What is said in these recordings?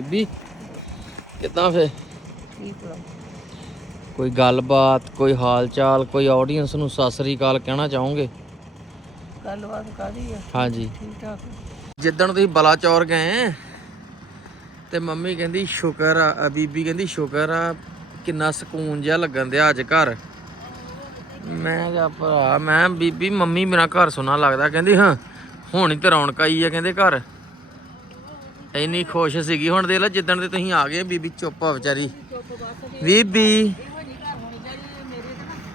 ਬੀਬੀ ਕਿੱਦਾਂ ਫੇ? ਠੀਕ ਕੋਈ ਗੱਲਬਾਤ ਕੋਈ ਹਾਲ ਚਾਲ ਕੋਈ ਆਡੀਅנס ਨੂੰ ਸਤਿ ਸ੍ਰੀ ਅਕਾਲ ਕਹਿਣਾ ਚਾਹੋਗੇ? ਗੱਲਬਾਤ ਕਾਦੀ ਆ? ਹਾਂਜੀ। ਠੀਕ ਠਾਕ ਜਿੱਦਣ ਤੁਸੀਂ ਬਲਾਚੌਰ ਗਏ ਤੇ ਮੰਮੀ ਕਹਿੰਦੀ ਸ਼ੁਕਰ ਆ। ਬੀਬੀ ਕਹਿੰਦੀ ਸ਼ੁਕਰ ਆ ਕਿੰਨਾ ਸਕੂਨ ਜਿਹਾ ਲੱਗਣ ਦਿਆ ਅੱਜ ਘਰ। ਮੈਂ ਕਿਹਾ ਭਰਾ ਮੈਂ ਬੀਬੀ ਮੰਮੀ ਮੇਰਾ ਘਰ ਸੁਣਾ ਲੱਗਦਾ। ਕਹਿੰਦੀ ਹਾਂ ਹੁਣ ਹੀ ਤੇ ਰੌਣਕ ਆਈ ਆ ਕਹਿੰਦੇ ਘਰ। ਇੰਨੀ ਖੁਸ਼ ਸੀਗੀ। ਹੁਣ ਦੇਖ ਲੈ ਜਿੱਦਣ ਤੇ ਤੁਸੀਂ ਆ ਗਏ ਬੀਬੀ ਚੁੱਪ ਆ ਵਿਚਾਰੀ। ਬੀਬੀ।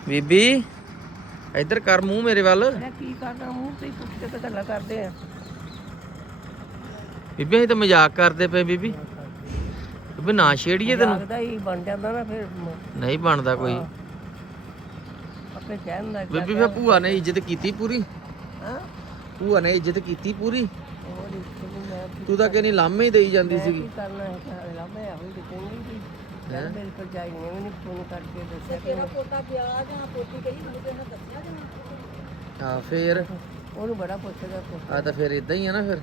ਬੀਬੀ ਇੱਧਰ ਕਰ ਮੂੰਹ ਮੇਰੇ ਵੱਲ। ਮੈਂ ਕੀ ਕਰਦਾ ਮੂੰਹ ਤੇ ਹੀ ਪੁੱਛ ਕੇ ਤੇ ਗੱਲਾਂ ਕਰਦੇ ਆ। ਬੀਬੀ ਅਸੀਂ ਤਾਂ ਮਜ਼ਾਕ ਕਰਦੇ ਪਏ ਬੀਬੀ। ਬੀਬੀ ਨਾ ਛੇੜੀਏ ਤੈਨੂੰ। ਲੱਗਦਾ ਹੀ ਬਣ ਜਾਂਦਾ ਨਾ ਫਿਰ। ਮ- ਨਹੀਂ ਬਣਦਾ ਕੋਈ। ਆਪੇ ਕਹਿਣ ਲੱਗ ਬੀਬੀ ਫੇ ਭੂਆ ਨੇ ਇੱਜ਼ਤ ਕੀਤੀ ਪੂਰੀ। ਹਾਂ। ਭੂਆ ਨੇ ਇੱਜ਼ਤ ਕੀਤੀ ਪੂਰੀ। ਤੂੰ ਤਾਂ ਕਹਿੰਦੀ ਲਾਮੇ ਹੀ ਦੇਈ ਜਾਂਦੀ ਸੀਗੀ। ਕੀ ਕਰਨਾ ਹੈ? ਤਾਂ ਕਿ ਯਾਰ ਮੇਰੇ ਕੋਲ ਜਾਈ ਨੇ ਵੀ ਨਹੀਂ ਫੋਨ ਕਰਕੇ ਦੱਸਿਆ ਕਿ ਤੇਰਾ ਪੋਤਾ ਵਿਆਹ ਜਾਂ ਪੋਤੀ ਕਹੀ ਮੈਨੂੰ ਕਿਹਨੇ ਦੱਸਿਆ ਜਾਂ ਹਾਂ ਫੇਰ? ਉਹਨੂੰ ਬੜਾ ਪੁੱਛਦਾ ਆ ਤਾਂ ਫਿਰ ਇਦਾਂ ਹੀ ਆ ਨਾ ਫਿਰ।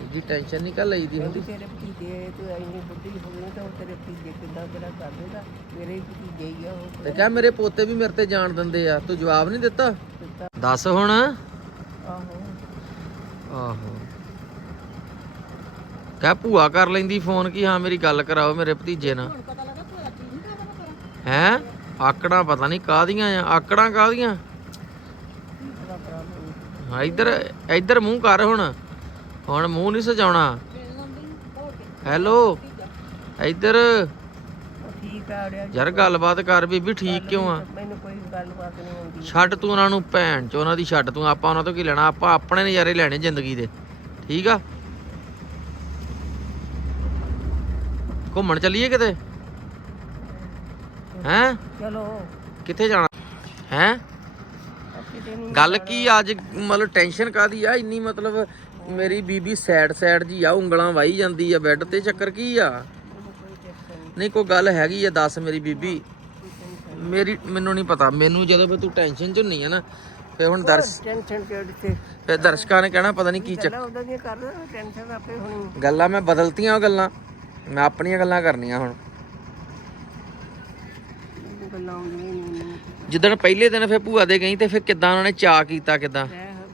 ਇਹਦੀ ਟੈਨਸ਼ਨ ਨਹੀਂ ਕਰ ਲਈਦੀ ਹੁੰਦੀ। ਤੇਰੇ ਭਤੀਜੇ ਤੂੰ ਇੰਨੀ ਬੁੱਢੀ ਹੋ ਗਈ ਤਾਂ ਉਹ ਤੇਰੇ ਭਤੀਜੇ ਕਿੱਦਾਂ ਤੇਰਾ ਕਰ ਦੇਗਾ ਮੇਰੇ ਹੀ ਭਤੀਜੇ ਹੀ ਆ ਉਹ। ਤੇ ਕਹਿ ਮੇਰੇ ਪੋਤੇ ਵੀ ਮੇਰੇ ਤੇ ਜਾਣ ਦਿੰਦੇ ਆ ਤੂੰ ਜਵਾਬ ਨਹੀਂ ਦਿੱਤਾ? ਦਿੱਤਾ। ਦੱਸ ਹੁਣ। ਆਹੋ। ਆਹੋ। ਕਹਿ ਭੂਆ ਕਰ ਲੈਂਦੀ ਫੋਨ ਕਿ ਹਾਂ ਮੇਰੀ ਗੱਲ ਕਰਾਓ ਮੇਰੇ ਭਤੀਜੇ ਨਾਲ। ਹੈ? ਆਕੜਾਂ ਪਤਾ ਨਹੀਂ ਕਾਹਦੀਆਂ ਆ। ਆਕੜਾਂ ਮੈਨੂੰ ਹਾਂ ਇੱਧਰ ਇੱਧਰ ਮੂੰਹ ਕਰ ਹੁਣ। ਹੁਣ ਮੂੰਹ ਨਹੀਂ ਸਜਾਉਣਾ। ਹੈਲੋ? ਇੱਧਰ। ਠੀਕ ਆ ਯਾਰ ਗੱਲਬਾਤ ਕਰ ਬੀਬੀ ਠੀਕ ਕਿਉਂ ਆ ਮੈਨੂੰ ਕੋਈ ਗੱਲਬਾਤ ਨਹੀਂ ਛੱਡ ਤੂੰ ਉਹਨਾਂ ਨੂੰ ਭੈਣ ਚ ਉਹਨਾਂ ਦੀ ਛੱਡ ਤੂੰ। ਆਪਾਂ ਉਹਨਾਂ ਤੋਂ ਕੀ ਲੈਣਾ? ਆਪਾਂ ਆਪਣੇ ਨਜ਼ਾਰੇ ਲੈਣੇ ਜ਼ਿੰਦਗੀ ਦੇ। ਠੀਕ ਆ? ਘੁੰਮਣ ਚੱਲੀਏ ਕਿਤੇ? ਹੈਂ? ਚਲੋ। ਕਿੱਥੇ ਜਾਣਾ? ਹੈਂ? ਗੱਲ ਕੀ ਅੱਜ ਮਤਲਬ ਟੈਨਸ਼ਨ ਕਾਦੀ ਆ? ਇੰਨੀ ਮਤਲਬ ਮੇਰੀ ਬੀਬੀ ਸੈਡ ਸੈਡ ਜੀ ਆ ਉਂਗਲਾਂ ਵਾਈ ਜਾਂਦੀ ਆ ਬੈੱਡ ਤੇ ਚੱਕਰ ਕੀ ਆ? ਨਹੀਂ ਕੋਈ ਗੱਲ ਹੈਗੀ ਆ ਦੱਸ ਮੇਰੀ ਬੀਬੀ। ਮੇਰੀ ਮੈਨੂੰ ਨਹੀਂ ਪਤਾ। ਮੈਨੂੰ ਜਦੋਂ ਫਿਰ ਤੂੰ ਟੈਨਸ਼ਨ ਚ ਹੁੰਨੀ ਆ ਨਾ ਫੇ ਹੁਣ ਦਰਸ ਟੈਨਸ਼ਨ ਕਿਹੜੀ ਤੇ ਫੇ ਦਰਸ਼ਕਾਂ ਨੇ ਕਹਿਣਾ ਪਤਾ ਨਹੀਂ ਕੀ ਚੱਕ ਗੱਲਾਂ ਉਹਦਾ ਦੀਆਂ ਕਰ ਟੈਨਸ਼ਨ ਆਪੇ ਹੋਣੀ। ਗੱਲਾਂ ਮੈਂ ਬਦਲਤੀਆਂ ਉਹ ਗੱਲਾਂ। ਮੈਂ ਆਪਣੀਆਂ ਗੱਲਾਂ ਕਰਨੀਆਂ ਹੁਣ। ਮੈਨੂੰ ਗੱਲਾਂ ਆਉਂਦੀਆਂ ਹੀ ਨਹੀਂ ਜਿੱਦਣ ਪਹਿਲੇ ਦਿਨ ਫੇ ਭੂਆ ਦੇ ਗਈ ਤੇ ਫੇ ਕਿੱਦਾਂ ਉਹਨਾਂ ਨੇ ਚਾਹ ਕੀਤਾ ਕਿੱਦਾਂ?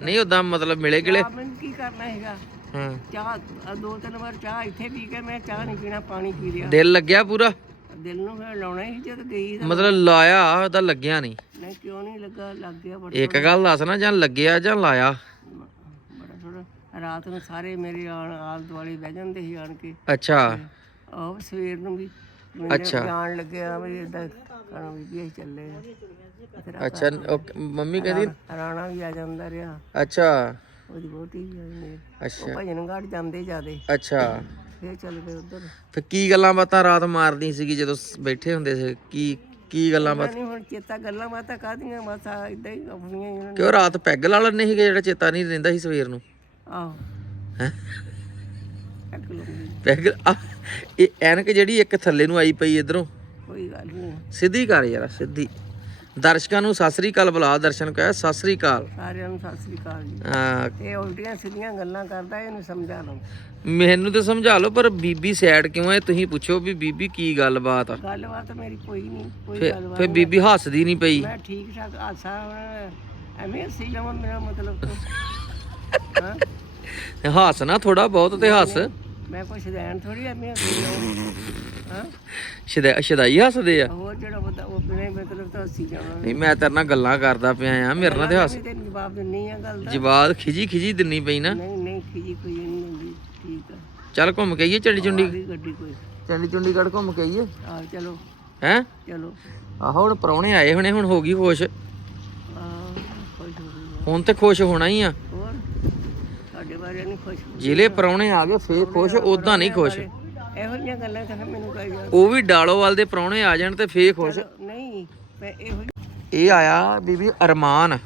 ਨਹੀਂ ਉਦਾਂ ਮਤਲਬ ਮਿਲੇ ਗਿਲੇ। ਆਪ ਨੂੰ ਕੀ ਕਰਨਾ ਹੈਗਾ? ਹਾਂ। ਚਾਹ ਅ, ਦੋ ਤਿੰਨ ਵਾਰ ਚਾਹ ਇੱਥੇ ਪੀ ਕੇ ਮੈਂ ਚਾਹ ਨਹੀਂ ਪੀਣਾ ਪਾਣੀ ਪੀ ਲਿਆ। ਦਿਲ ਲੱਗਿਆ ਪੂਰਾ? ਦਿਲ ਨੂੰ ਫਿਰ ਲਾਉਣਾ ਹੀ ਜਦ ਗਈ ਤਾਂ। ਮਤਲਬ ਲਾਇਆ ਉਹਦਾ ਲੱਗਿਆ ਨਹੀਂ। ਨਹੀਂ ਕਿਉਂ ਨਹੀਂ ਲੱਗਾ? ਲੱਗ ਗਿਆ ਬੜਾ ਇੱਕ ਗੱਲ ਦੱਸ ਨਾ ਜਾਂ ਲੱਗਿਆ ਜਾਂ ਲਾਇਆ। ਬੜਾ ਥੋੜਾ ਰਾਤ ਨੂੰ ਸਾਰੇ ਮੇਰੇ ਆਣ ਆਲ ਦੁਆਲੇ ਬਹਿ ਜਾਂਦੇ ਸੀ ਆਣ ਕੇ। ਅੱਛਾ। ਆਹ ਸਵੇਰ ਨੂੰ ਵੀ ਮੇਰੇ ਜਾਣ ਲੱਗਿਆ ਵੀ ਇਦਾਂ ਕਹਣਾ ਵੀ ਵੀ ਅਸੀਂ ਚੱਲੇ ਆ। ਫਿਰ ਅੱਛਾ ਓਕੇ, ਮੰਮੀ ਕਹਿੰਦੀ ਰਾਣਾ ਵੀ ਆ ਜਾਂਦਾ ਰਿਹਾ। ਅੱਛਾ। ਉਹਦੀ ਬਹੁਤੀ ਵੀ ਅੱਛਾ। ਭਜਨ ਘਾਟ ਜਾਂਦੇ ਜਾਦੇ ਅੱਛਾ। ਫੇਰ ਚੱਲ ਗਏ ਉਧਰ। ਫਿਰ ਕੀ ਗੱਲਾਂ ਬਾਤਾਂ ਰਾਤ ਮਾਰਦੀ ਸੀਗੀ ਜਦੋਂ ਸ- ਬੈਠੇ ਹੁੰਦੇ ਸੀ? ਕੀ ਕੀ ਗੱਲਾਂ ਬਾਤਾਂ ਨਹੀਂ ਹੁਣ ਚੇਤਾ ਗੱਲਾਂ ਬਾਤਾਂ ਕਾਦੀਆਂ ਬਸ ਇਦਾਂ ਹੀ ਆਪਣੀਆਂ ਹੀ ਉਹਨਾਂ ਨੇ ਕਿਉਂ ਰਾਤ ਪੈਗ ਲਾ ਲੈਂਦੇ ਸੀਗੇ ਜਿਹੜਾ ਚੇਤਾ ਨਹੀਂ ਰਹਿੰਦਾ ਸੀ ਸਵੇਰ ਨੂੰ? ਆਹੋ। ਹੈਂ? ਇੱਕ ਪੈਗ ਆ, ਇਹ ਐਨਕ ਜਿਹੜੀ ਇੱਕ ਥੱਲੇ ਨੂੰ ਆਈ ਪਈ ਇਧਰੋਂ। ਕੋਈ ਗੱਲ ਨਹੀਂ। ਸਿੱਧੀ ਕਰ ਯਾਰ ਸਿੱਧੀ। ਦਰਸ਼ਕਾਂ ਨੂੰ ਸਤਿ ਸ੍ਰੀ ਅਕਾਲ ਬੁਲਾ ਦਰਸ਼ਨ ਕਹਿ ਸਤਿ ਸ੍ਰੀ ਅਕਾਲ। ਸਾਰਿਆਂ ਨੂੰ ਸਤਿ ਸ੍ਰੀ ਅਕਾਲ ਜੀ। ਆ, ਇਹ ਉਲਟੀਆਂ ਸਿੱਧੀਆਂ ਗੱਲਾਂ ਕਰਦਾ ਇਹਨੂੰ ਸਮਝਾ ਲਓ। ਮੈਨੂੰ ਤੇ ਸਮਝਾ ਲਓ ਪਰ ਬੀਬੀ ਸੈਡ ਕਿਉਂ ਹੈ? ਤੁਸੀਂ ਪੁੱਛੋ ਵੀ ਬੀਬੀ ਕੀ ਗੱਲਬਾਤ ਆ। ਗੱਲਬਾਤ ਮੇਰੀ ਕੋਈ ਨਹੀਂ ਕੋਈ ਫਿਰ ਗੱਲਬਾਤ ਫਿਰ ਬੀਬੀ ਹੱਸਦੀ ਨਹੀਂ ਪਈ। ਮੈਂ ਠੀਕ ਠਾਕ ਆਸਾ ਹੁਣ ਐਵੇਂ ਸੀ ਜਾਵਾਂ ਮੇਰਾ ਮਤਲਬ ਤਾਂ। ਹਾਂ। ਹੱਸ ਨਾ ਥੋੜਾ ਬਹੁਤ ਤੇ ਹੱਸ। ਮੈਂ ਕੋਈ ਸ਼ਦੈਨ ਥੋੜੀ ਐਵੇਂ ਜਾਵਾਂ। ਹਾਂ। ਸ਼ਦਾ ਸ਼ਦਾਈ ਹੱਸਦੇ ਆ? ਹੋਰ ਜਿਹੜਾ ਬੰਦਾ ਉਹ ਬਿਨਾਂ ਮਤਲਬ ਤਾਂ ਹੱਸੀ ਜਾਵਾਂ। ਨਹੀਂ ਮੈਂ ਤੇਰੇ ਨਾਲ ਗੱਲਾਂ ਕਰਦਾ ਪਿਆ ਆ ਮੇਰੇ ਨਾਲ ਤੇ ਹੱਸ। ਜਵਾਬ ਦਿੰਨੀ ਆ ਗੱਲ ਦਾ। ਜਵਾਬ ਖਿਜੀ ਖਿਜੀ ਦਿੰਨੀ ਪਈ ਨਾ। ਨਹੀਂ ਨਹੀਂ ਖੀਜੀ ਕੋਈ ਚੱਲ ਘੁੰਮ ਕੇ ਆਈਏ ਚੰਡੀ ਚੁੰਡੀ ਗੱਡੀ ਕੋਈ। ਚੰਡੀ ਚੁੰਡੀਗੜ੍ਹ ਘੁੰਮ ਕੇ ਆਈਏ। ਆ ਚਲੋ। ਹੈ? ਚਲੋ। ਆਹੋ ਹੁਣ ਪਰੌਣੇ ਆਏ ਹੁਣੇ ਹੁਣ ਹੋ ਗਈ ਖੁਸ਼। ਆ ਹੁਣ ਤੇ ਖੁਸ਼ ਹੋਣਾ ਹੀ ਆ। ਹੋਰ? ਤੁਹਾਡੇ ਬਾਰੇ ਨਹੀਂ ਖੁਸ਼ ਜ਼ਿਲ੍ਹੇ ਪਰੌਣੇ ਆ ਗਏ ਫੇਰ ਖੁਸ਼ ਉਦਾਂ ਨਹੀਂ ਖੁਸ਼। ਇਹੋ ਜਿਹੀਆਂ ਗੱਲਾਂ ਤਾਂ ਮੈਨੂੰ ਕਹੀ ਜਾ ਉਹ ਵੀ ਡਾਲੋਵਾਲ ਦੇ ਪਰੌਣੇ ਆ ਜਾਣ ਤੇ ਫੇਰ ਖੁਸ਼। ਨਹੀਂ ਮੈਂ ਇਹੋ ਇਹ ਆਇਆ ਬੀਬੀ ਅਰਮਾਨ।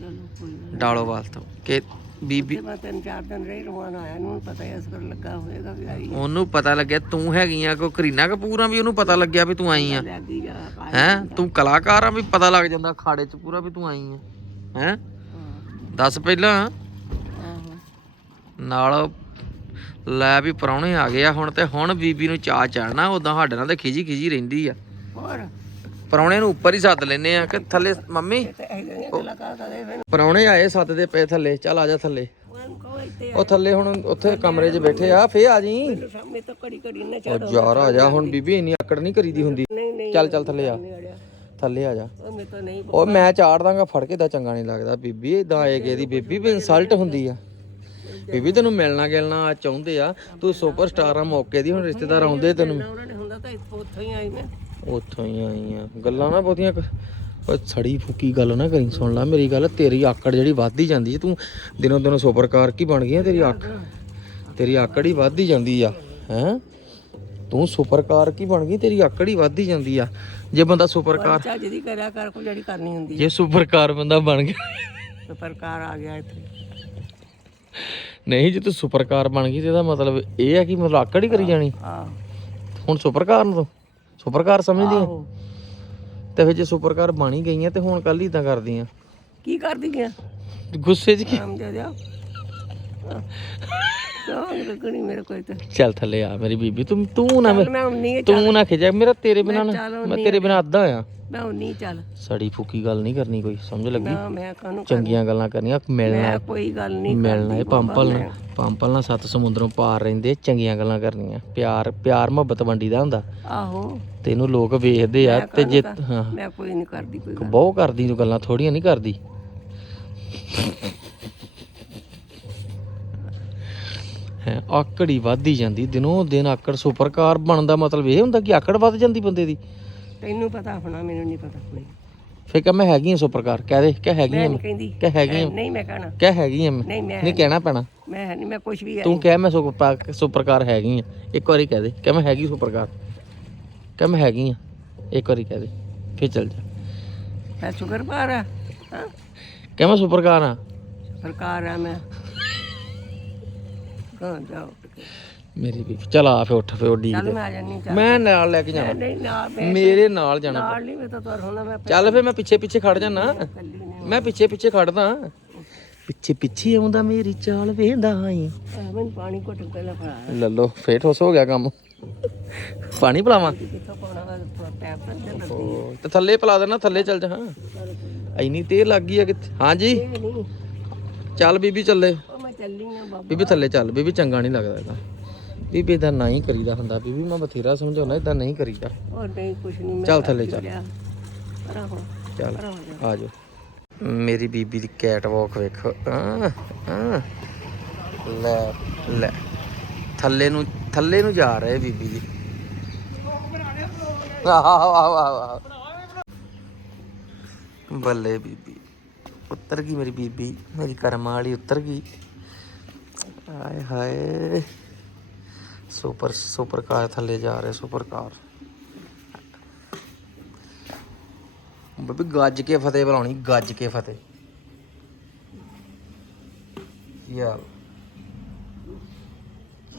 ਚਲੋ ਕੋਈ ਡਾਲੋਵਾਲ ਤੋਂ ਕਿ ਬੀਬੀ ਮੈਂ ਤਿੰਨ ਚਾਰ ਦਿਨ ਰਹੀ ਰਵਾਨਾ ਆਇਆ ਨੂੰ ਪਤਾ ਹੈ ਇਸ ਕਰ ਲੱਗਾ ਹੋਏਗਾ ਵੀ ਆਈ ਉਹਨੂੰ ਪਤਾ ਲੱਗਿਆ ਤੂੰ ਹੈਗੀ ਆ ਕੋ ਕਰੀਨਾ ਕਪੂਰ ਆ ਵੀ ਉਹਨੂੰ ਪਤਾ ਲੱਗਿਆ ਵੀ ਤੂੰ ਆਈ ਆ। ਲੱਗ ਗਈ ਆ ਹੈ ਤੂੰ ਕਲਾਕਾਰ ਆ ਵੀ ਪਤਾ ਲੱਗ ਜਾਂਦਾ ਖਾੜੇ 'ਚ ਪੂਰਾ ਵੀ ਤੂੰ ਆਈ ਆ। ਹੈ? ਦੱਸ ਪਹਿਲਾਂ। ਨਾਲ ਲੈ ਵੀ ਪਰੌਣੇ ਆ ਗਏ ਆ ਹੁਣ ਤੇ ਹੁਣ ਬੀਬੀ ਨੂੰ ਚਾਹ ਚੜਨਾ ਉਦਾਂ ਸਾਡੇ ਨਾਲ ਤੇ ਖਿਜੀ ਖਿਜੀ ਰਹਿੰਦੀ ਆ। ਹੋਰ? ਪਰੌਣੇ ਨੂੰ ਉੱਪਰ ਹੀ ਸੱਦ ਲੈਨੇ ਆ ਕਿ ਥੱਲੇ ਮੰਮੀ? ਪਰੌਣੇ ਆਏ ਸੱਦ ਦੇ ਪਏ ਥੱਲੇ। ਚੱਲ ਆ ਜਾ ਥੱਲੇ। ਉਹ ਥੱਲੇ ਹੁਣ ਉੱਥੇ ਕਮਰੇ 'ਚ ਬੈਠੇ ਆ। ਫੇ ਆ ਜੀ ਉਹ ਯਾਰ ਆ ਜਾ। ਹੁਣ ਬੀਬੀ ਇੰਨੀ ਆਕੜ ਨਹੀਂ ਕਰੀਦੀ ਹੁੰਦੀ। ਚੱਲ ਚੱਲ ਥੱਲੇ ਆ। ਥੱਲੇ ਆ ਜਾ। ਉਹ ਮੈਂ ਚਾੜ ਦਾਂਗਾ ਫੜ ਕੇ ਤਾਂ ਚੰਗਾ ਨਹੀਂ ਲੱਗਦਾ। ਬੀਬੀ ਇਦਾਂ ਆਏ ਗਏ ਦੀ ਬੀਬੀ ਵੀ ਇਨਸਲਟ ਹੁੰਦੀ ਆ। ਬੀਬੀ ਤੈਨੂੰ ਮਿਲਣਾ ਗਿਲਣਾ ਚਾਹੁੰਦੇ ਆ। ਤੂੰ ਸੁਪਰਸਟਾਰ ਆ ਮੌਕੇ ਦੀ ਹੁਣ ਰਿਸ਼ਤੇਦਾਰ ਆਉਂਦੇ ਤੈਨੂੰ। ਉੱਥੋਂ ਹੀ ਹੀ ਆਈਆਂ। ਗੱਲਾਂ ਨਾ ਬਹੁਤੀਆਂ ਓਏ ਛੜੀ ਫੁੱਕੀ ਗੱਲ ਨਾ ਕਰੀ ਸੁਣ ਲੈ ਮੇਰੀ ਗੱਲ ਤੇਰੀ ਆਕੜ ਜਿਹੜੀ ਵੱਧਦੀ ਜਾਂਦੀ ਹੈ ਤੂੰ ਦਿਨੋਂ ਦਿਨ ਸੁਪਰਕਾਰ ਕੀ ਬਣ ਗਈ ਆ ਤੇਰੀ ਆਕ ਤੇਰੀ ਆਕੜ ਹੀ ਵੱਧਦੀ ਜਾਂਦੀ ਆ ਹੈ? ਤੂੰ ਸੁਪਰਕਾਰ ਕੀ ਬਣ ਗਈ ਤੇਰੀ ਆਕੜ ਹੀ ਵੱਧਦੀ ਜਾਂਦੀ ਆ। ਜੇ ਬੰਦਾ ਸੁਪਰਕਾਰ ਚੱਜ ਦੀ ਕਰਿਆ ਕਰ ਕੋ ਜਿਹੜੀ ਕਰਨੀ ਹੁੰਦੀ ਜੇ ਸੁਪਰਕਾਰ ਬੰਦਾ ਬਣ ਗਿਆ। ਤੇ ਪ੍ਰਕਾਰ ਆ ਗਿਆ ਇੱਥੇ। ਨਹੀਂ ਜੇ ਤੂੰ ਸੁਪਰਕਾਰ ਬਣ ਗਈ ਤੇ ਇਹਦਾ ਮਤਲਬ ਇਹ ਹੈ ਕਿ ਮਤਲਬ ਆਕੜ ਹੀ ਕਰੀ ਜਾਣੀ। ਆਹ। ਹੁਣ ਸੁਪਰਕਾਰ ਨੂੰ ਤੂੰ ਸੁਪਰਕਾਰ ਸਮਝਦੀ ਆ? ਆਹੋ। ਤੇ ਫਿਰ ਜੇ ਸੁਪਰਕਾਰ ਬਣ ਹੀ ਗਈਆਂ ਤੇ ਹੁਣ ਕੱਲ ਹੀ ਤਾਂ ਕਰਦੀ ਆ ਕੀ ਕਰਦੀ ਗਿਆ ਗੁੱਸੇ 'ਚ ਕੀ? ਨਾਮ ਦੇ ਦਿਆ ਤਾਂ ਲੱਗਣੀ ਮੇਰੇ ਕੋਈ ਤੇ। ਚੱਲ ਥੱਲੇ ਆ ਮੇਰੀ ਬੀਬੀ ਤੂੰ ਤੂੰ ਨਾ ਚੱਲ ਮੈਂ ਉਨੀ ਤੂੰ ਨਾ ਖਿਜਾ ਮੇਰਾ ਤੇਰੇ ਬਿਨਾ ਮੈਂ ਤੇਰੇ ਬਿਨਾ ਅੱਧਾ ਆ। ਮੈਂ ਉਨੀ ਚੱਲ। ਸੜੀ ਫੁਕੀ ਗੱਲ ਨਹੀਂ ਕਰਨੀ ਕੋਈ ਸਮਝ ਲੱਗੀ? ਨਾ ਮੈਂ ਕਾਹਨੂੰ ਚੰਗੀਆਂ ਗੱਲਾਂ ਕਰਨੀਆਂ ਮਿਲਣਾ ਮੈਂ ਕੋਈ ਗੱਲ ਨਹੀਂ ਮਿਲਣਾ ਹੈ ਪੰਪਲ ਨਾਲ ਪੰਪਲ ਨਾਲ ਸੱਤ ਸਮੁੰਦਰੋਂ ਪਾਰ ਰਹਿੰਦੇ ਚੰਗੀਆਂ ਗੱਲਾਂ ਕਰਨੀਆਂ। ਪਿਆਰ ਪਿਆਰ ਮੁਹੱਬਤ ਵੰਡੀ ਦਾ ਹੁੰਦਾ। ਆਹੋ। ਤੈਨੂੰ ਲੋਕ ਵੇਖਦੇ ਆ ਤੇ ਜੇ ਹਾਂ। ਮੈਂ ਕੋਈ ਨਹੀਂ ਕਰਦੀ ਕੋਈ ਗੱਲ ਬਹੁਤ ਕਰਦੀ ਤੂੰ ਗੱਲਾਂ ਥੋੜੀਆਂ ਨਹੀਂ ਕਰਦੀ। ਆਕੜੀ ਵੱਧਦੀ ਜਾਂਦੀ ਦਿਨੋਂ ਦਿਨ ਆਕੜ ਸੁਪਰਕਾਰ ਬਣਨ ਦਾ ਮਤਲਬ ਇਹ ਹੁੰਦਾ ਕਿ ਆਕੜ ਵੱਧ ਜਾਂਦੀ ਬੰਦੇ ਦੀ। ਤੈਨੂੰ ਪਤਾ ਹੋਣਾ ਮੈਨੂੰ ਨਹੀਂ ਪਤਾ ਕੋਈ। ਫੇਰ ਕਿ ਮੈਂ ਹੈਗੀ ਆ ਸੁਪਰਕਾਰ ਕਹਿ ਦੇ ਕਿ ਹੈਗੀ ਮੈਂ ਆ ਕਹਿੰਦੀ। ਕਿ ਹੈਗੀ ਆ ਨਹੀਂ ਮੈਂ ਕਹਣਾ। ਕਿ ਹੈਗੀ ਆ ਮੈਂ। ਨਹੀਂ ਮੈਂ ਕਹਿਣਾ ਪੈਣਾ। ਮੈਂ ਨਹੀਂ ਮੈਂ ਕੁਝ ਵੀ ਤੂੰ ਕਹਿ ਮੈਂ ਸੁਪਰ ਸੁਪਰਕਾਰ ਹੈਗੀ ਆ ਇੱਕ ਵਾਰੀ ਕਹਿ ਦੇ ਕਿ ਮੈਂ ਹੈਗੀ ਸੁਪਰਕਾਰ। ਕਿ ਮੈਂ ਹੈਗੀ ਆ। ਇੱਕ ਵਾਰੀ ਕਹਿ ਦੇ ਫੇਰ ਚੱਲ ਜਾ। ਮੈਂ ਸ਼ੁਕਰ ਪਾਰ ਆ ਹਾਂ? ਕਿ ਮੈਂ ਸੁਪਰਕਾਰ ਆ। ਸਰਕਾਰ ਆ ਮੈਂ। ਕਹਾਂ ਜਾਓ। ਮੇਰੀ ਵੀ ਚਲ ਆ ਫੇ ਉੱਠ ਫੇ ਉੱਡੀ ਚੱਲ ਮੈਂ ਆ ਜਾਨੀ ਚੱਲ। ਮੈਂ ਨਾਲ ਲੈ ਕੇ ਜਾਣਾ ਨਹੀਂ ਨਾ ਮੈਂ ਮੇਰੇ ਨਾਲ ਜਾਣਾ ਨਾਲ ਨਹੀਂ ਮੈਂ ਤਾਂ ਤੁਰ ਹੁੰਦਾ ਮੈਂ ਚੱਲ ਫੇ ਮੈਂ ਪਿੱਛੇ ਪਿੱਛੇ ਖੜ ਜਾਣਾ ਮੈਂ ਪਿੱਛੇ ਪਿੱਛੇ ਖੜਦਾ। ਪਿੱਛੇ ਪਿੱਛੇ ਆਉਂਦਾ ਮੇਰੀ ਚਾਲ ਵੇਂਦਾ ਆਈ ਮੈਨੂੰ ਪਾਣੀ ਘੁੱਟ ਪਹਿਲਾਂ ਫੜਾ। ਲੱਲੋ ਫੇਰ ਠੋਸ ਹੋ ਗਿਆ ਕੰਮ। ਪਾਣੀ ਪਿਲਾਵਾਂ? ਤਾਂ ਦੇ ਥੱਲੇ ਪਿਲਾ ਦੇਣਾ ਥੱਲੇ ਚੱਲ ਜਾ ਹਾਂ। ਐਨੀ ਤੇਲ ਲੱਗ ਗਈ ਆ ਕਿੱਥੇ? ਹਾਂਜੀ। ਚੱਲ ਬੀਬੀ ਚੱਲੇ। ਬਾਬਾ। ਥੱਲੇ ਚੱਲ। ਬੀਬੀ ਚੰਗਾ ਨਹੀਂ ਲੱਗਦਾ ਇਹਦਾ। ਬੀਬੀ ਇਦਾਂ ਨਹੀਂ ਕਰੀਦਾ ਹੁੰਦਾ। ਬੀਬੀ ਮੈਂ ਬਥੇਰਾ ਸਮਝਾਉਣਾ ਇਦਾਂ ਨਹੀਂ ਕਰੀਦਾ। ਹੋਰ ਨਹੀਂ ਕੁਛ ਨਹੀਂ ਮੈਂ ਚੱਲ ਥੱਲੇ ਚੱਲ। ਚੱਲ ਜਾ। ਆ ਜਾਓ। ਮੇਰੀ ਬੀਬੀ ਦੀ ਕੈਟ ਵਾਕ ਵੇਖੋ। ਆ ਆ ਲੈ ਲੈ। ਥੱਲੇ ਨੂੰ ਥੱਲੇ ਨੂੰ ਜਾ ਰਹੇ ਬੀਬੀ ਜੀ। ਆਹ ਆਹ ਆਹ ਬੱਲੇ ਬੀਬੀ, ਉੱਤਰ ਗਈ ਮੇਰੀ ਬੀਬੀ, ਮੇਰੀ ਕਰਮਾਂ ਵਾਲੀ ਉੱਤਰ ਗਈ। ਹਾਏ ਹਾਏ, ਸੁਪਰ ਸੁਪਰ ਕਾਰ ਥੱਲੇ ਜਾ ਰਹੇ ਸੁਪਰ ਕਾਰ ਬੀਬੀ ਗੱਜ ਕੇ ਫਤਿਹ ਬੁਲਾਉਣੀ, ਗੱਜ ਕੇ ਫਤਿਹ। ਯਾਰ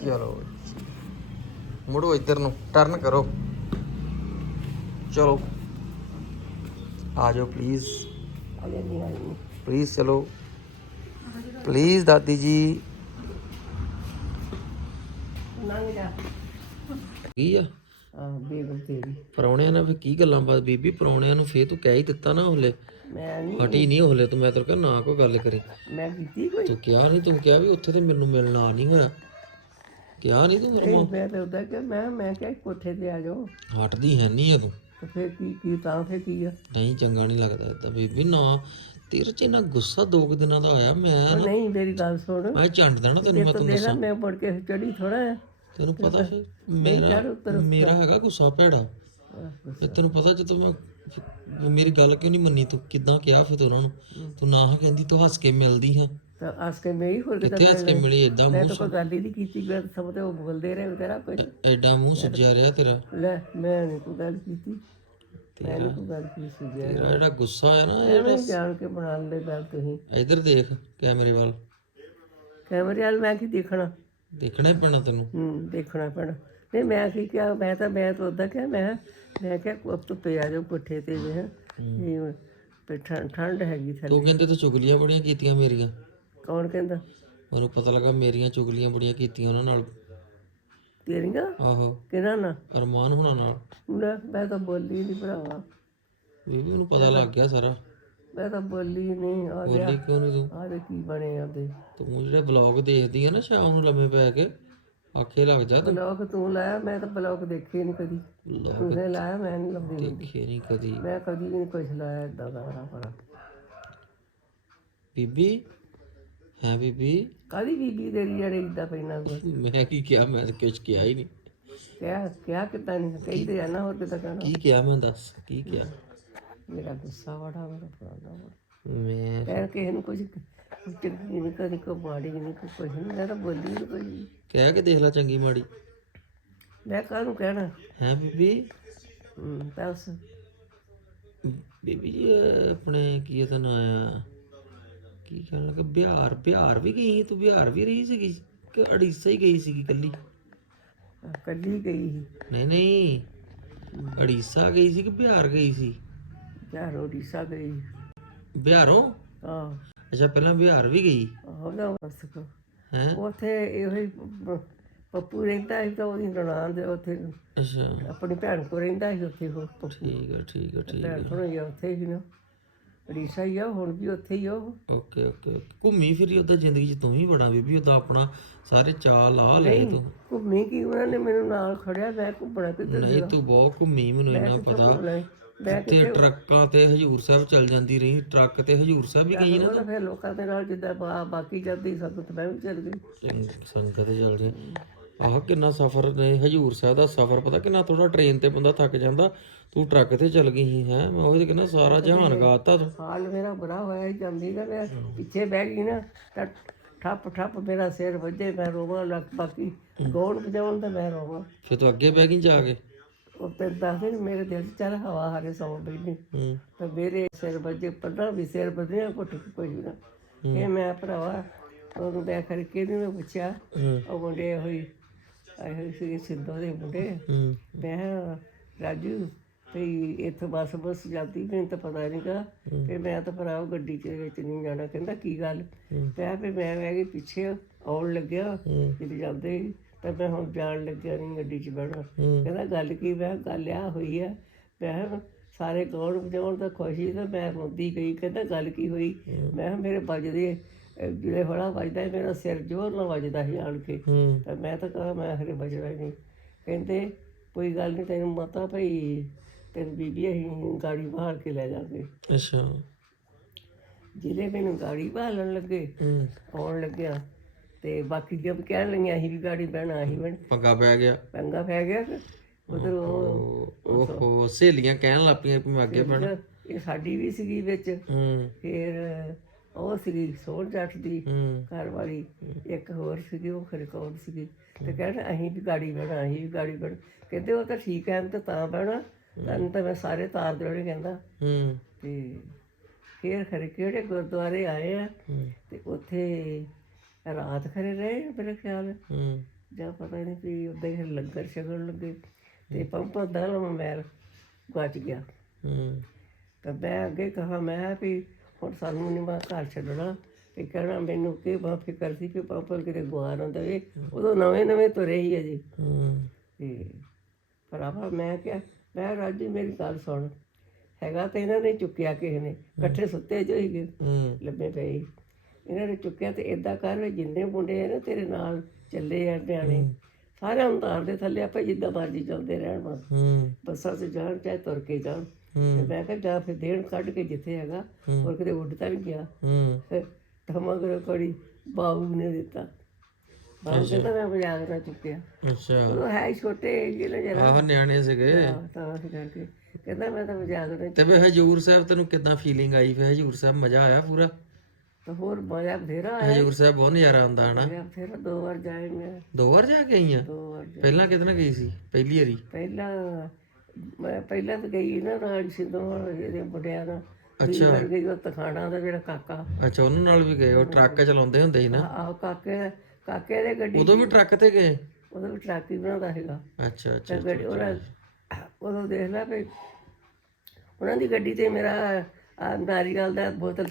ਚਲੋ ਮੁੜੋ ਇੱਧਰ ਨੂੰ ਟਰਨ ਕਰੋ। ਚਲੋ। ਆ ਜਾਓ ਪਲੀਜ਼ ਪਲੀਜ਼ ਚਲੋ। ਪਲੀਜ਼ ਦਾਦੀ ਜੀ। ਕੀ ਆ? ਆ ਬੇਗਮ ਤੇਰੀ। ਪਰੌਣਿਆਂ ਨਾਲ ਫੇ ਕੀ ਗੱਲਾਂ ਬਾਤ? ਬੀਬੀ ਪਰੌਣਿਆਂ ਨੂੰ ਫੇਰ ਤੂੰ ਕਹਿ ਹੀ ਦਿੱਤਾ ਨਾ ਹਲੇ ਮੈਂ ਨਹੀਂ ਹਟੀ ਨਹੀਂ ਹਲੇ ਤੂੰ ਮੈਂ ਤੇਰੇ ਕੋਲ ਨਾ ਕੋਈ ਗੱਲ ਕਰੇ। ਮੈਂ ਕੀਤੀ ਕੋਈ? ਤੂੰ ਕਿਹਾ ਨਹੀਂ ਤੂੰ ਕਿਹਾ ਵੀ ਉੱਥੇ ਤੇ ਮੈਨੂੰ ਮਿਲਣਾ ਨਹੀਂ ਹੋਇਆ। ਕਿਹਾ ਨਹੀਂ ਤੂੰ ਮੈਂ ਤਾਂ ਉਹਦਾ ਕਿ ਮੈਂ ਮੈਂ ਕਿਹਾ ਕੋਠੇ ਤੇ ਆ ਜਾਓ। ਹਟਦੀ ਹੈ ਨਹੀਂ ਤੂੰ। ਤੇ ਫਿਰ ਕੀ ਕੀ ਤਾਂ ਫਿਰ ਕੀ ਆ? ਨਹੀਂ ਚੰਗਾ ਨਹੀਂ ਲੱਗਦਾ ਏਦਾਂ ਬੀਬੀ ਨਾ। ਤੇਰੇ ਚ ਇੰਨਾ ਗੁੱਸਾ ਦੋ ਕੁ ਦਿਨਾਂ ਦਾ ਆਇਆ ਮੈਂ ਉਹ ਨਹੀਂ ਮੇਰੀ ਗੱਲ ਸੁਣ। ਮੈਂ ਝੰਡ ਦੇਣਾ ਤੈਨੂੰ ਮੈਂ ਤਾਂ ਤੈਨੂੰ ਦੱਸਾਂ। ਮੈਂ ਮੁੜ ਕੇ ਚੜੀ ਥੋੜਾ ਤੈਨੂੰ ਪਤਾ ਫਿਰ ਮੇਰਾ ਮੇਰਾ ਹੈਗਾ ਗੁੱਸਾ ਭੈੜਾ। ਫਿਰ ਤੈਨੂੰ ਪਤਾ ਜਦੋਂ ਮੈਂ ਫਿਰ ਮੇਰੀ ਗੱਲ ਕਿਉਂ ਨਹੀਂ ਮੰਨੀ ਤੂੰ? ਕਿਦਾਂ ਕਿਹਾ ਫਿਰ ਤੂੰ ਉਹਨਾਂ ਨੂੰ? ਤੂੰ ਨਾ ਕਹਿੰਦੀ ਤੂੰ ਹੱਸ ਕੇ ਮਿਲਦੀ ਹੈ। ਤਾਂ ਆਸ ਕੇ ਮੈਂ ਹੀ ਹੋਰ ਕਿਤੇ ਕਿੱਥੇ ਹੱਸ ਕੇ ਮਿਲੀ ਏਦਾਂ ਮੈਂ ਮੂੰਹ ਤਾਂ ਕੋਈ ਗੱਲ ਹੀ ਨਹੀਂ ਕੀਤੀ ਮੈਂ ਸਭ ਤੇ ਉਹ ਬੋਲਦੇ ਰਹੇ ਤੇਰਾ ਕੋਈ ਐਡਾ ਮੂੰਹ ਸੁੱਜਿਆ ਰਿਹਾ ਤੇਰਾ। ਲੈ ਮੈਂ ਨਹੀਂ ਕੋਈ ਗੱਲ ਕੀਤੀ। ਮੈਂ ਤੇਰਾ ਨਹੀਂ ਕੋਈ ਗੱਲ ਕੀਤੀ ਸੀ ਜੇ ਤੇਰਾ ਜਿਹੜਾ ਗੁੱਸਾ ਹੈ ਨਾ ਇਹ ਐਵੇਂ ਜਾਣ ਕੇ ਬਣਾ ਲੈ ਗੱਲ ਤੁਸੀਂ। ਇੱਧਰ ਦੇਖ ਕੈਮਰੇ ਵੱਲ। ਕੈਮਰੇ ਵਾਲ ਮੈਂ ਕੀ ਦੇਖਣਾ? ਦੇਖਣਾ ਹੀ ਪੈਣਾ ਤੈਨੂੰ। ਹੂੰ ਦੇਖਣਾ ਪੈਣਾ। ਨਹੀਂ ਮੈਂ ਕੀ ਕਿਹਾ ਮੈਂ ਤਾਂ ਮੈਂ ਤਾਂ ਉਦਾਂ ਕਿਹਾ ਮੈਂ ਮੈਂ ਕਿਹਾ ਕੋ ਧੁੱਪੇ ਆ ਜਾਓ ਪੁੱਠੇ ਤੇ ਜੇ। ਇਹ ਤੇ ਠੰ- ਠੰਡ ਹੈਗੀ ਥੱਲੇ। ਤੂੰ ਕਹਿੰਦੇ ਤੂੰ ਚੁਗਲੀਆਂ ਬੜੀਆਂ ਕੀਤੀਆਂ ਮੇਰੀਆਂ। ਕੌਣ ਕਹਿੰਦਾ? ਮੈਨੂੰ ਪਤਾ ਲੱਗਾ ਮੇਰੀਆਂ ਚੁਗਲੀਆਂ ਬੜੀਆਂ ਕੀਤੀਆਂ ਉਹਨਾਂ ਨਾਲ। ਤੇਰੀਆਂ? ਆਹੋ। ਕਿਹਨਾਂ ਨਾ ਅਰਮਾਨ ਹੁਣਾਂ ਨਾਲ। ਲੈ ਮੈਂ ਤਾਂ ਬੋਲੀ ਨਹੀਂ ਭਰਾਵਾ। ਬੀਬੀ ਨੂੰ ਪਤਾ ਲੱਗ ਗਿਆ ਸਾਰਾ। ਮੈਂ ਤਾਂ ਬੋਲੀ ਨਹੀਂ ਆ ਗਿਆ ਬੋਲੀ ਕਿਉਂ ਨਹੀਂ ਤੂੰ? ਆ ਦੇ ਕੀ ਬਣੇ ਆ ਤੇ ਤੂੰ ਜਿਹੜੇ ਬਲੌਗ ਦੇਖਦੀ ਆ ਨਾ ਸ਼ਾਮ ਨੂੰ ਲੰਮੇ ਪੈ ਕੇ ਆਖੇ ਲੱਗ ਜਾ ਤੂੰ। ਬਲੌਕ ਤੂੰ ਲਾਇਆ ਮੈਂ ਤਾਂ ਬਲੌਕ ਦੇਖੇ ਨਹੀਂ ਕਦੀ। ਬਲੌਗ ਤੂੰ ਲਾਇਆ ਮੈਂ ਨਹੀਂ ਲੱਭਦੀ ਦੇਖੇ ਨਹੀਂ ਕਦੀ। ਮੈਂ ਕਦੀ ਨਹੀਂ ਕੁਛ ਲਾਇਆ ਏਦਾਂ ਦਾ ਭਰਾ ਬੀਬੀ ਹੈ ਬੀਬੀ? ਕਾਦੀ ਬੀਬੀ ਤੇਰੀ ਜਿਹੜੇ ਇਦਾਂ ਪੈਣਾ ਕੋ ਮੈਂ ਕੀ ਕਿਹਾ? ਮੈਂ ਤਾਂ ਕੁਝ ਕਿਹਾ ਹੀ ਨਹੀਂ। ਕਿਹਾ ਕਿਹਾ ਕਿਤਾ ਨਹੀਂ? ਕਹੀ ਤੇ ਜਾਣਾ ਹੋਰ ਕਿਤਾ ਕਹਿਣਾ। ਕੀ ਕਿਹਾ ਮੈਂ ਦੱਸ? ਕੀ ਕਿਹਾ? ਮੇਰਾ ਗੁੱਸਾ ਬੜਾ ਮੇਰਾ ਬੜਾ। ਮੈਂ ਕਹਿ ਕਿਸੇ ਨੂੰ ਕੁਝ ਚੰਗੀ ਨਹੀਂ ਕਦੀ ਕੋ ਮਾੜੀ ਨਹੀਂ ਕੋਈ ਕੁਝ ਨਹੀਂ ਮੈਂ ਤਾਂ ਬੋਲੀ ਨਹੀਂ ਕੋਈ। ਕਹਿ ਕੇ ਦੇਖ ਲੈ ਚੰਗੀ ਮਾੜੀ। ਮੈਂ ਕਾਹਨੂੰ ਕਹਿਣਾ? ਹੈ ਬੀਬੀ? ਹੂੰ ਦੱਸ। ਬੀਬੀ ਜੀ, ਇਹ ਆਪਣੇ ਕੀ ਇਹਦਾ ਨਾਂ ਆ? ਕੀ ਕਹਿਣ ਲੱਗਾ ਬਿਹਾਰ ਬਿਹਾਰ ਵੀ ਗਈ ਸੀ ਤੂੰ ਬਿਹਾਰ ਵੀ ਰਹੀ ਸੀਗੀ ਕਿ ਅੜੀਸਾ ਹੀ ਗਈ ਸੀਗੀ ਕੱਲੀ ਕੱਲੀ ਗਈ ਸੀ। ਨਹੀਂ ਨਹੀਂ ਅੜੀਸਾ ਗਈ ਸੀ ਕਿ ਬਿਹਾਰ ਗਈ ਸੀ? ਚਾਰ ਓਡੀਸ਼ਾ ਗਈ। ਬਿਹਾਰੋਂ? ਆਹ ਅੱਛਾ ਪਹਿਲਾਂ ਬਿਹਾਰ ਵੀ ਗਈ? ਉਹਦਾ ਬਸ। ਕੋ ਹੈ? ਉੱਥੇ ਇਹੋ ਹੀ ਪੱਪੂ ਰਹਿੰਦਾ ਸੀ ਤਾਂ ਉਹਦੀ ਨਨਾਣ ਉੱਥੇ। ਅੱਛਾ। ਆਪਣੀ ਭੈਣ ਕੋ ਰਹਿੰਦਾ ਸੀ ਉੱਥੇ ਉਹ ਠੀਕ ਹੈ ਠੀਕ ਹੈ ਠੀਕ ਭੈਣ ਥੋੜਾ ਜਿਹਾ ਉੱਥੇ ਹੀ ਨਾ। ਓਡੀਸ਼ਾ ਹੀ ਆ ਹੁਣ ਵੀ ਉੱਥੇ ਹੀ ਆ ਉਹ। Okay okay okay. ਘੁੰਮੀ ਫਿਰੀ ਉਹਦਾ ਜ਼ਿੰਦਗੀ 'ਚ ਤੂੰ ਵੀ ਬੜਾ ਬੀਬੀ ਉਹਦਾ ਆਪਣਾ ਸਾਰੇ ਚਾਲ ਲਾ ਲਏ ਤੂੰ। ਘੁੰਮੀ ਕੀ ਉਹਨਾਂ ਨੇ ਮੈਨੂੰ ਨਾਲ ਖੜਿਆ ਮੈਂ ਘੁੰਮਣਾ ਕਿੱਧਰ ਨਹੀਂ ਤੂੰ ਬਹੁਤ ਘੁੰਮੀ ਮੈਨੂੰ ਇੰਨਾ ਪਤਾ। ਲੈ ਮੈਂ ਤੇ ਟਰੱਕਾਂ ਤੇ ਹਜੂਰ ਸਾਹਿਬ ਚੱਲ ਜਾਂਦੀ ਰਹੀ ਟਰੱਕ ਤੇ ਹਜੂਰ ਸਾਹਿਬ ਵੀ ਗਈ ਨਾ ਫਿਰ ਲੋਕਾਂ ਦੇ ਨਾਲ ਜਿੱਦਾਂ ਬਾ- ਬਾਕੀ ਜਾਂਦੀ ਸੰਗਤ ਮੈਂ ਵੀ ਚੱਲ ਗਈ। ਸੰਗਤ ਚੱਲ ਰਹੀ। ਆਹ ਕਿੰਨਾ ਸਫ਼ਰ ਨੇ ਹਜੂਰ ਸਾਹਿਬ ਦਾ ਸਫ਼ਰ ਪਤਾ ਕਿੰਨਾ ਥੋੜਾ ਟ੍ਰੇਨ ਤੇ ਬੰਦਾ ਥੱਕ ਜਾਂਦਾ ਤੂੰ ਟਰੱਕ ਤੇ ਚੱਲ ਗਈ ਸੀ ਹੈ ਮੈਂ ਉਹਦੇ ਕਹਿੰਦਾ ਸਾਰਾ ਜਹਾਨ ਗਾਤਾ ਤੂੰ। ਹਾਲ ਮੇਰਾ ਬੁਰਾ ਹੋਇਆ ਹੀ ਜਾਂਦੀ ਨਾ ਮੈਂ ਪਿੱਛੇ ਬਹਿ ਗਈ ਨਾ ਤਾਂ ਠੱਪ ਠੱਪ ਮੇਰਾ ਸਿਰ ਵੱਜੇ ਮੈਂ ਰੋਵਾਂ ਲੱਗ ਬਾਕੀ ਗੋਲ ਵਜਾਉਣ ਤਾਂ ਮੈਂ ਰੋਵਾਂ। ਫਿਰ ਤੂੰ ਅੱਗੇ ਬਹਿ ਗਈ ਜਾ ਕੇ? ਉਹ ਤੇ ਦੱਸਦੇ ਨੇ ਮੇਰੇ ਦਿਲ 'ਚ ਚੱਲ ਹਵਾ ਹਾਰੇ ਸੌ ਬੈਠੀ ਤਾਂ ਮੇਰੇ ਸਿਰ ਵੱਜੇ ਪੰਦਰਾਂ ਵੀ ਸਿਰ ਵੱਜਿਆ ਘੁੱਟ ਕੇ ਕੋਈ ਨਾ। ਇਹ ਮੈਂ ਭਰਾਵਾ ਉਹਨੂੰ ਬੈ ਕਰਕੇ ਮੈਂ ਪੁੱਛਿਆ ਉਹ ਮੁੰਡੇ ਹੋਈ ਆਏ ਸੀ ਸਿੰਧੋ ਦੇ ਮੁੰਡੇ। ਹੂੰ। ਮੈਂ ਕਿਹਾ, ਰਾਜੂ ਭਈ ਇੱਥੇ ਬੱਸ ਬੱਸ ਜਾਂਦੀ ਮੈਨੂੰ ਤਾਂ ਪਤਾ ਨਹੀਂਗਾ ਤੇ ਮੈਂ ਤਾਂ ਭਰਾ ਉਹ ਗੱਡੀ ਦੇ ਵਿੱਚ ਨਹੀਂ ਜਾਣਾ ਕਹਿੰਦਾ ਕੀ ਗੱਲ? ਮੈਂ ਕਿਹਾ ਵੀ ਮੈਂ ਬਹਿ ਗਈ ਪਿੱਛੇ ਆਉਣ ਲੱਗਿਆ ਕਿਤੇ ਜਾਂਦੇ ਤਾਂ ਮੈਂ ਹੁਣ ਜਾਣ ਲੱਗਿਆ ਨਹੀਂ ਗੱਡੀ 'ਚ ਬਹਿਣਾ। ਕਹਿੰਦਾ ਗੱਲ ਕੀ? ਮੈਂ ਕਿਹਾ, ਗੱਲ ਆ ਹੋਈ ਆ। ਮੈਂ ਕਿਹਾ, ਸਾਰੇ ਗਾਉਣ ਵਜਾਉਣ ਤਾਂ ਖੁਸ਼ੀ ਤਾਂ ਮੈਂ ਰੋਂਦੀ ਗਈ। ਕਹਿੰਦਾ ਗੱਲ ਕੀ ਹੋਈ? ਮੈਂ ਕਿਹਾ, ਮੇਰੇ ਵੱਜਦੇ ਅਹ ਜਿਹੜੇ ਹੜਾ ਵੱਜਦਾ ਮੇਰਾ ਸਿਰ ਜ਼ੋਰ ਨਾਲ ਵੱਜਦਾ ਸੀ ਆਣ ਕੇ। ਤਾਂ ਮੈਂ ਤਾਂ ਕਹਾ ਮੈਂ ਹਰੇ ਹੀ ਨਹੀਂ। ਕਹਿੰਦੇ ਕੋਈ ਗੱਲ ਨਹੀਂ ਤੈਨੂੰ ਮਤਾ ਭਈ ਤੈਨੂੰ ਬੀਬੀ ਅਸੀਂ ਗਾੜੀ ਬਾਹਰ ਕੇ ਲੈ ਜਾਵਾਂਗੇ ਅੱਛਾ। ਜਿਹਦੇ ਮੈਨੂੰ ਗਾੜੀ ਭਾਲਣ ਲੱਗੇ ਆਉਣ ਲੱਗਿਆ। ਤੇ ਬਾਕੀ ਜਦ ਕਹਿਣ ਲਈਆਂ ਅਸੀਂ ਵੀ ਗਾੜੀ ਬਹਿਣਾ ਅਸੀਂ ਬਣ ਪੰਗਾ ਪੈ ਗਿਆ। ਪੰਗਾ ਪੈ ਗਿਆ ਉਧਰ ਉਹ ਉਹ ਓਹੋ ਸਹੇਲੀਆਂ ਕਹਿਣ ਲੱਗ ਪਈਆਂ ਕਿ ਮੈਂ ਅੱਗੇ ਬਣਾ ਇਹ ਸਾਡੀ ਵੀ ਸੀਗੀ ਵਿੱਚ। ਹੂੰ। ਫਿਰ ਉਹ ਸੀਗੀ ਸੋਹਣ ਜੱਟ ਦੀ ਘਰ ਵਾਲੀ। ਇੱਕ ਹੋਰ ਸੀਗੀ ਉਹ ਖਰਕੌਰ ਸੀਗੀ? ਤੇ ਕਹਿੰਦੇ ਅਸੀਂ ਵੀ ਗਾੜੀ ਬਣਾ ਅਸੀਂ ਵੀ ਗਾੜੀ ਬਣ। ਕਹਿੰਦੇ ਉਹ ਤਾਂ ਠੀਕ ਹੈ ਤੇ ਤਾਂ ਬਣਾ। ਤੈਨੂੰ ਤਾਂ ਮੈਂ ਸਾਰੇ ਤਾਰ ਦੇਣੇ ਕਹਿੰਦਾ। ਹੂੰ। ਤੇ ਫਿਰ ਖਰੇ ਕਿਹੜੇ ਗੁਰਦੁਆਰੇ ਆਏ ਆ? ਤੇ ਉੱਥੇ ਰਾਤ ਖਰੇ ਰਹੇ ਮੇਰੇ ਖਿਆਲ? ਹੂੰ। ਜਾਂ ਪਤਾ ਨਹੀਂ ਵੀ ਉੱਦਾਂ ਹੀ ਲੰਗਰ ਛਕਣ ਲੱਗੇ। ਤੇ ਪੰਪਾ ਦਾ ਮੈਲ ਗਵਾਚ ਗਿਆ। ਹੂੰ। ਤਾਂ ਮੈਂ ਅੱਗੇ ਕਹਾ ਮੈਂ ਵੀ ਹੁਣ ਸਾਨੂੰ ਨਹੀਂ ਮੈਂ ਘਰ ਛੱਡਣਾ ਤੇ ਕਹਿਣਾ ਮੈਨੂੰ ਕੀ ਬਾ ਫਿਕਰ ਸੀ ਕਿ ਪਾਪਾ ਕਿਤੇ ਗਵਾ ਨਾ ਦੇਵੇ। ਉਦੋਂ ਨਵੇਂ ਨਵੇਂ ਤੁਰੇ ਹੀ ਅਜੇ ਹੂੰ। ਤੇ ਭਰਾਵਾ ਮੈਂ ਕਿਹਾ ਮੈਂ ਰਾਜੀ ਮੇਰੀ ਗੱਲ ਸੁਣ। ਹੈਗਾ ਤਾਂ ਇਹਨਾਂ ਨੇ ਚੁੱਕਿਆ ਕਿਸੇ ਨੇ ਇਕੱਠੇ ਸੁੱਤੇ ਜੋ ਹੀ। ਗਏ ਲੱਭੇ ਪਏ। ਇਹਨਾਂ ਨੇ ਚੁੱਕਿਆ ਤੇ ਇਦਾਂ ਕਰ ਵੀ ਜਿੰਨੇ ਮੁੰਡੇ ਆ ਨਾ ਤੇਰੇ ਨਾਲ ਚੱਲੇ ਆ ਨਿਆਣੇ ਸਾਰਿਆਂ ਨੂੰ ਤਾਰ ਦੇ ਥੱਲੇ ਆਪਾਂ ਜਿੱਦਾਂ ਮਰਜ਼ੀ ਚੱਲਦੇ ਰਹਿਣ ਬਸ। ਬੱਸਾਂ 'ਚ ਜਾਣ ਚਾਹੇ ਤੁਰ ਕੇ ਜਾਣ। ਤੇ ਮੈਂ ਕਿਹਾ ਜਾਂ ਫਿਰ ਦੇਣ ਕੱਢ ਕੇ ਜਿੱਥੇ ਹੈਗਾ ਹੋਰ ਕਿਤੇ ਉੱਡ ਤਾਂ ਨਹੀਂ ਗਿਆ। ਹੂੰ। ਧਮਗਰ ਕੜੀ ਬਾਬੂ ਨੇ ਦਿੱਤਾ। ਬਾਬੂ ਕਹਿੰਦਾ ਮੈਂ ਮਜ਼ਾਕ ਨਾ ਚੁੱਕਿਆ। ਅੱਛਾ। ਉਹ ਹੈ ਹੀ ਛੋਟੇ ਜਿਹੜੇ ਜਰਾ। ਆਹ ਨਿਆਣੇ ਸੀਗੇ। ਤਾਂ ਫਿਰ ਕਰਕੇ। ਕਹਿੰਦਾ ਮੈਂ ਤਾਂ ਮਜ਼ਾਕ ਨਾ ਤੇ ਵੇ ਹਜੂਰ ਸਾਹਿਬ ਤੈਨੂੰ ਕਿੱਦਾਂ ਫੀਲਿੰਗ ਆਈ? ਫੇ ਹਜੂਰ ਸਾਹਿਬ ਮਜ਼ਾ ਆਇਆ ਪੂਰਾ? ਤਾਂ ਹੋਰ ਮਜ਼ਾ ਬਥੇਰਾ ਆਇਆ। ਹਜੂਰ ਸਾਹਿਬ ਬਹੁਤ ਨਜ਼ਾਰਾ ਆਉਂਦਾ ਹਨਾ? ਫਿਰ ਦੋ ਵਾਰ ਜਾਏ ਮੈਂ। ਦੋ ਵਾਰ ਜਾ ਕੇ ਆਈ ਆ? ਪਹਿਲਾਂ ਕਿਤੇ ਨਾ ਗਈ ਸੀ? ਪਹਿਲੀ ਵਾਰੀ? ਪਹਿਲਾਂ ਮੈਂ ਪਹਿਲਾਂ ਤਾਂ ਗਈ ਨਾ ਰਾਜ ਸਿੰਧੂ ਇਹਦੇ ਮੁੰਡਿਆਂ ਨਾਲ। ਅੱਛਾ। ਗਈ ਉਹ ਤਖਾਣਾ ਦਾ ਜਿਹੜਾ ਕਾਕਾ। ਅੱਛਾ ਉਹਨਾਂ ਨਾਲ ਵੀ ਗਏ ਉਹ ਟਰੱਕ ਚਲਾਉਂਦੇ ਹੁੰਦੇ ਸੀ ਨਾ? ਆਹ ਕਾਕੇ ਕਾਕੇ ਦੇ ਗੱਡੀ ਉਦੋਂ ਵੀ ਟਰੱਕ ਤੇ ਗਏ? ਉਹਦਾ ਵੀ ਟਰੱਕ ਹੀ ਬਣਾਉਂਦਾ ਹੈਗਾ ਅੱਛਾ ਅੱਛਾ ਗੱਡੀ ਉਹਨਾਂ ਉਦੋਂ ਦੇਖ ਲੈ ਵੀ ਉਹਨਾਂ ਦੀ ਗੱਡੀ ਤੇ ਮੇਰਾ ਨਾਰੀਅਲ ਦਾ ਬੋਤਲ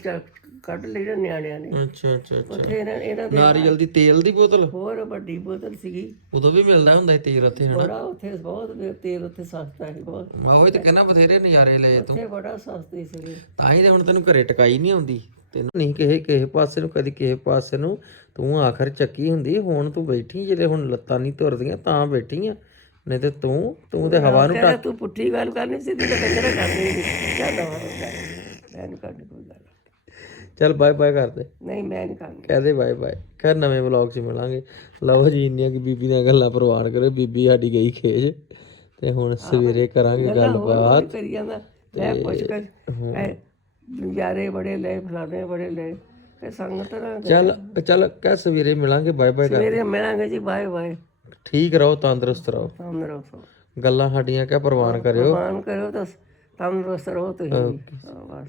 ਕੱਢ ਲਈ ਨਿਆਣਿਆਂ ਨੇ। ਅੱਛਾ ਅੱਛਾ ਅੱਛਾ। ਉੱਥੇ ਇਹਨਾਂ ਇਹਨਾਂ ਦੇ ਨਾਰੀਅਲ ਦੀ ਤੇਲ ਦੀ ਬੋਤਲ? ਹੋਰ ਵੱਡੀ ਬੋਤਲ ਸੀਗੀ। ਉਦੋਂ ਵੀ ਮਿਲਦਾ ਹੁੰਦਾ ਸੀ ਤੇਲ ਉੱਥੇ ਹਨਾ? ਬੜਾ ਉੱਥੇ ਬਹੁਤ ਤੇਲ ਉੱਥੇ ਸਸਤਾ ਸੀ ਬਹੁਤ। ਮੈਂ ਉਹੀ ਤਾਂ ਕਹਿੰਦਾ ਬਥੇਰੇ ਨਜ਼ਾਰੇ ਲਏ ਤੂੰ। ਉੱਥੇ ਬੜਾ ਸਸਤੇ ਸੀ ਤਾਂ ਹੀ ਤੇ ਹੁਣ ਤੈਨੂੰ ਘਰੇ ਟਿਕਾਈ ਨਹੀਂ ਆਉਂਦੀ। ਤੈਨੂੰ ਨਹੀਂ ਕਿਸੇ ਕਿਸੇ ਪਾਸੇ ਨੂੰ ਕਦੀ ਕਿਸੇ ਪਾਸੇ ਨੂੰ ਤੂੰ ਆਖਰ ਚੱਕੀ ਹੁੰਦੀ ਹੁਣ ਤੂੰ ਬੈਠੀ ਜਿਹੜੇ ਹੁਣ ਲੱਤਾਂ ਨਹੀਂ ਤੁਰਦੀਆਂ ਤਾਂ ਬੈਠੀ ਆ। ਨਹੀਂ ਤੇ ਤੂੰ ਤੂੰ ਤੇ ਹਵਾ ਨੂੰ ਕਹਿੰਦਾ ਤੂੰ ਪੁੱਠੀ ਗੱਲ ਕਰਨੀ ਸੀ ਤੇ ਕੰਜਰਾ ਕਰਨੀ ਸੀ ਚੱਲ ਹੋਰ ਕਰਨੀ ਕੋਈ ਗੱਲ। ਚੱਲ ਬਾਏ ਬਾਏ ਕਰ ਦੇ ਨਹੀਂ ਮੈਂ ਨਹੀਂ ਕਰਨੀ ਕਹਦੇ ਬਾਏ ਬਾਏ ਖੈਰ ਨਵੇਂ ਵਲੌਗ 'ਚ ਮਿਲਾਂਗੇ। ਲਓ ਜੀ ਇੰਨੀਆਂ ਕਿ ਬੀਬੀ ਨਾਲ ਗੱਲਾਂ ਪ੍ਰਵਾਨ ਕਰੋ ਬੀਬੀ ਸਾਡੀ ਗਈ ਖੇਜ। ਤੇ ਹੁਣ ਸਵੇਰੇ ਕਰਾਂਗੇ ਗੱਲਬਾਤ। ਕਰੀ ਜਾਂਦਾ। ਮੈਂ ਪੁੱਛ ਕਰ ਨਜ਼ਾਰੇ ਬੜੇ ਲੈ ਫਲਾਣੇ ਬੜੇ ਲੈ ਤੇ ਸੰਗਤ ਨਾਲ ਚੱਲ ਚੱਲ ਕਹਿ ਸਵੇਰੇ ਮਿਲਾਂਗੇ ਬਾਏ ਬਾਏ ਕਰ ਮੇਰੇ ਮਿਲਾਂਗੇ ਜੀ ਬਾਏ ਬਾਏ ਠੀਕ ਰਹੋ ਤੰਦਰੁਸਤ ਰਹੋ। ਤੰਦਰੁਸਤ ਗੱਲਾਂ ਸਾਡੀਆਂ ਕਹਿ ਪ੍ਰਵਾਨ ਕਰਿਓ। ਮਾਨ ਕਰੋ ਤਾਂ ਤੰਦਰੁਸਤ ਰਹੋ ਤੁਸੀਂ ਬਸ।